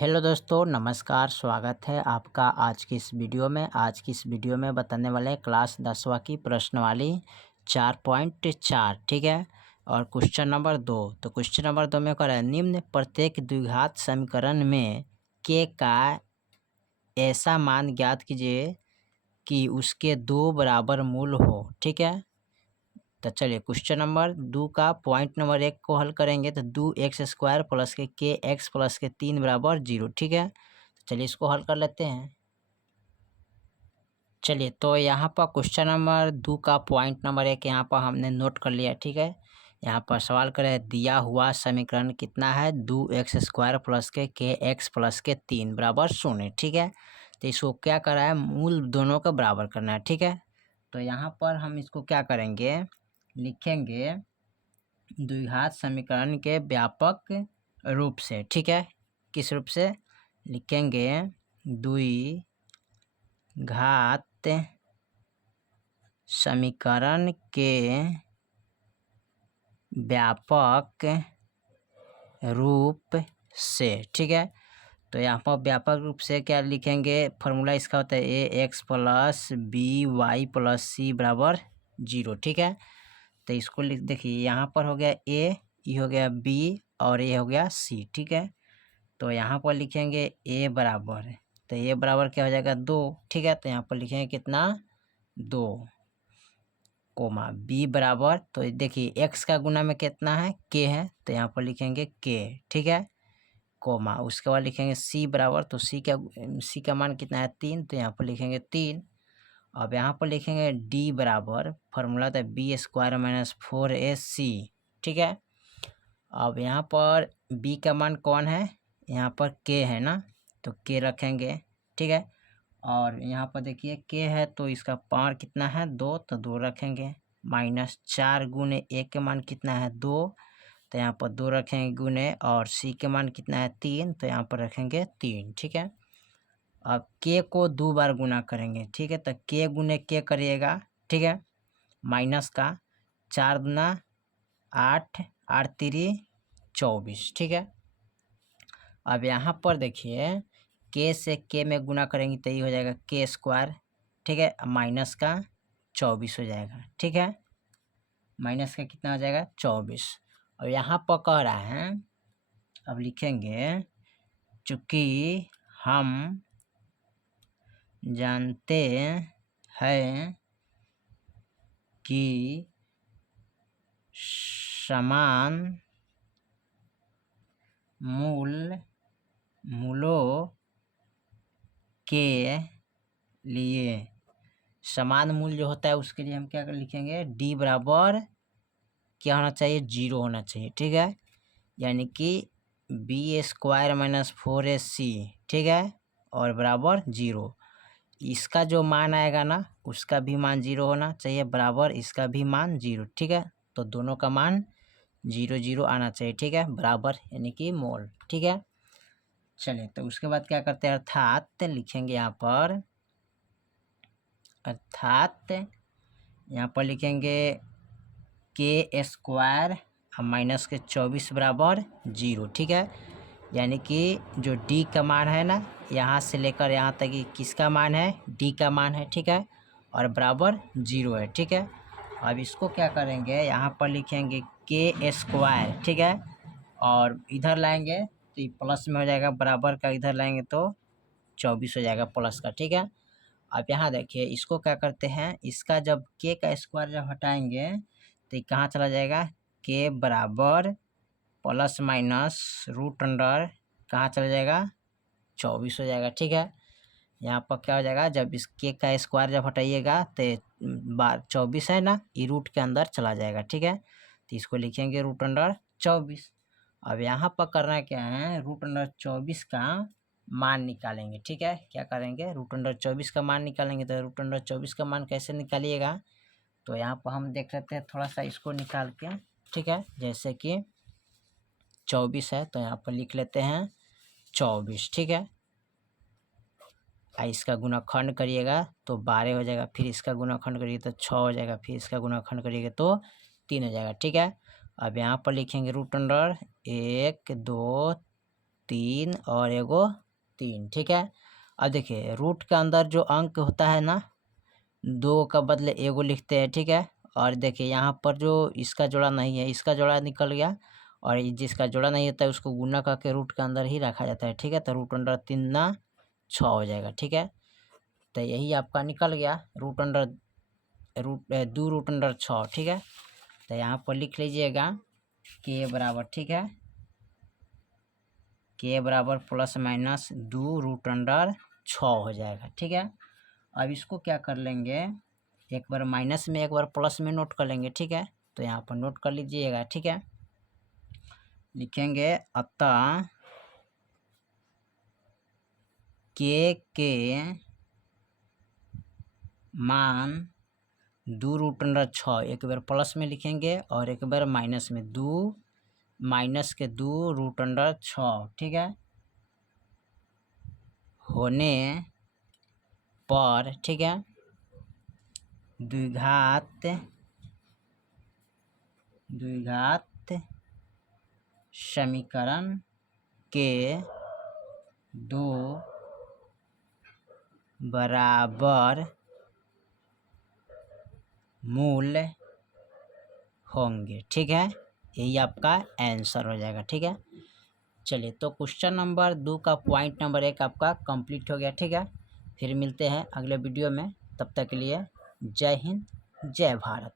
Hello दोस्तों, नमस्कार। स्वागत है आपका आज की इस वीडियो में। आज की इस वीडियो में बताने वाले हैं क्लास 10वीं की प्रश्नवाली 4.4, ठीक है। और क्वेश्चन नंबर 2। तो क्वेश्चन नंबर 2 में कह रहा है, निम्न प्रत्येक द्विघात समीकरण में के का ऐसा मान ज्ञात कीजिए कि उसके दो बराबर मूल हो, ठीक है। तो चलिए क्वेश्चन नंबर 2 का पॉइंट नंबर 1 को हल करेंगे। तो 2x² प्लस के x प्लस के 3 बराबर 0, ठीक है। तो चलिए इसको हल कर लेते हैं। चलिए तो यहाँ पर क्वेश्चन नंबर 2 का पॉइंट नंबर 1 यहाँ पर हमने नोट कर लिया, ठीक है। यहाँ पर सवाल करें, दिया हुआ समीकरण कितना है, 2x² प्लस के x प्लस के 3 बराबर 0, ठीक है। तो इसको क्या करा है, मूल दोनों का बराबर करना है, ठीक है। तो यहाँ पर हम इसको क्या करेंगे, लिखेंगे द्विघात समीकरण के व्यापक रूप से, ठीक है। किस रूप से लिखेंगे, द्विघात समीकरण के व्यापक रूप से, ठीक है। तो यहाँ पर व्यापक रूप से क्या लिखेंगे, फॉर्मूला इसका होता है ax plus by plus c बराबर 0, ठीक है। तो इसको लिख देखिए, यहाँ पर हो गया a, ये हो गया b और ये हो गया c, ठीक है। तो यहाँ पर लिखेंगे a बराबर, तो a बराबर क्या हो जाएगा 2, ठीक है। तो यहाँ पर लिखेंगे कितना 2, कोमा b बराबर, तो देखिए x का गुना में कितना है k है, तो यहाँ पर लिखेंगे k, ठीक है, कोमा उसके बाद लिखेंगे c बराबर, तो c का मान कितना है 3, तो यहाँ पर लिखेंगे 3। अब यहाँ पर लिखेंगे d बराबर, फार्मूला था b² माइनस 4ac, ठीक है। अब यहाँ पर b का मान कौन है, यहाँ पर k है ना, तो k रखेंगे, ठीक है। और यहाँ पर देखिए k है तो इसका पावर कितना है 2, तो 2 रखेंगे, माइनस 4 गुने a के मान कितना है 2, तो यहाँ पर 2 रखेंगे गुने, और c के मान कितना है 3, तो यहाँ पर रखेंगे 3, ठीक है। अब k को 2 बार गुना करेंगे, ठीक है। तो k गुने k करिएगा, ठीक है, माइनस का 4 दूना 8, 8 3 24, ठीक है। अब यहाँ पर देखिए k से k में गुना करेंगे तो ये हो जाएगा k², ठीक है, माइनस का 24 हो जाएगा, ठीक है। माइनस का कितना हो जाएगा 24। और यहाँ पर कह रहा है, अब लिखेंगे, चूँकि हम जानते हैं कि समान मूलों के लिए, समान मूल जो होता है उसके लिए हम क्या लिखेंगे, d बराबर क्या होना चाहिए 0 होना चाहिए, ठीक है। यानी कि b² माइनस 4ac, ठीक है, और बराबर 0। इसका जो मान आएगा ना उसका भी मान 0 होना चाहिए, बराबर इसका भी मान 0, ठीक है। तो दोनों का मान 0 0 आना चाहिए, ठीक है, बराबर यानी कि मोल, ठीक है। चलिए तो उसके बाद क्या करते हैं, अर्थात लिखेंगे यहाँ पर, अर्थात यहाँ पर लिखेंगे k² माइनस के 24 बराबर 0, ठीक है। यानी कि जो d का मान है ना, यहाँ से लेकर यहाँ तक कि किसका मान है, d का मान है, ठीक है, और बराबर 0 है, ठीक है। अब इसको क्या करेंगे, यहाँ पर लिखेंगे k², ठीक है, और इधर लाएंगे तो ये प्लस में हो जाएगा, बराबर का इधर लाएंगे तो 24 हो जाएगा प्लस का, ठीक है। अब यहाँ देखिए इसको क्या करते हैं, इसका जब k का स्क्वायर जब हटाएंगे तो ये कहाँ चला जाएगा, k बराबर प्लस माइनस रूट अंडर कहाँ चला जाएगा 24 हो जाएगा, ठीक है। यहाँ पर क्या हो जाएगा, जब इस k का स्क्वायर जब हटाइएगा तो 24 है ना, ये रूट के अंदर चला जाएगा, ठीक है। तो इसको लिखेंगे रूट अंडर 24। अब यहाँ पर करना क्या है, रूट अंडर 24 का मान निकालेंगे, ठीक है। क्या करेंगे, रूट अंडर 24 का मान निकालेंगे। तो रूट अंडर 24 का मान कैसे निकालिएगा, तो यहाँ पर हम देख लेते हैं थोड़ा सा इसको निकाल के, ठीक है। जैसे कि 24 है तो यहाँ पर लिख लेते हैं 24, ठीक है। इसका गुणाखंड करिएगा तो 12 हो जाएगा, फिर इसका गुणाखंड करिएगा तो 6 हो जाएगा, फिर इसका गुणाखंड करिएगा तो 3 हो जाएगा, ठीक है। अब यहाँ पर लिखेंगे रूट अंडर 1 2 3 और एगो 3, ठीक है। अब देखिए रूट के अंदर जो अंक होता है ना, 2 का बदले एगो लिखते हैं, ठीक है। और देखिए यहाँ पर जो इसका जोड़ा नहीं है, इसका जोड़ा निकल गया, और ये जिसका जोड़ा नहीं होता है उसको गुना करके रूट के अंदर ही रखा जाता है, ठीक है। तो रूट अंडर 3 6 हो जाएगा, ठीक है। तो यही आपका निकल गया रूट 2 रूट अंडर 6, ठीक है। तो यहाँ पर लिख लीजिएगा के बराबर, ठीक है, के बराबर प्लस माइनस 2 रूट अंडर 6 हो जाएगा, ठीक है। अब इसको क्या कर लेंगे, एक बार माइनस में एक बार प्लस में नोट कर लेंगे, ठीक है। तो यहाँ पर नोट कर लीजिएगा, ठीक है। लिखेंगे अतः के मान 2 रूट अंडर 6, एक बार प्लस में लिखेंगे और एक बार माइनस में, 2 माइनस के 2 रूट अंडर 6, ठीक है, होने पर, ठीक है, द्विघात समीकरण के 2 बराबर मूल होंगे, ठीक है। यही आपका आंसर हो जाएगा, ठीक है। चलिए, तो क्वेश्चन नंबर 2 का पॉइंट नंबर 1 आपका कंप्लीट हो गया, ठीक है। फिर मिलते हैं अगले वीडियो में, तब तक के लिए जय हिंद जय भारत।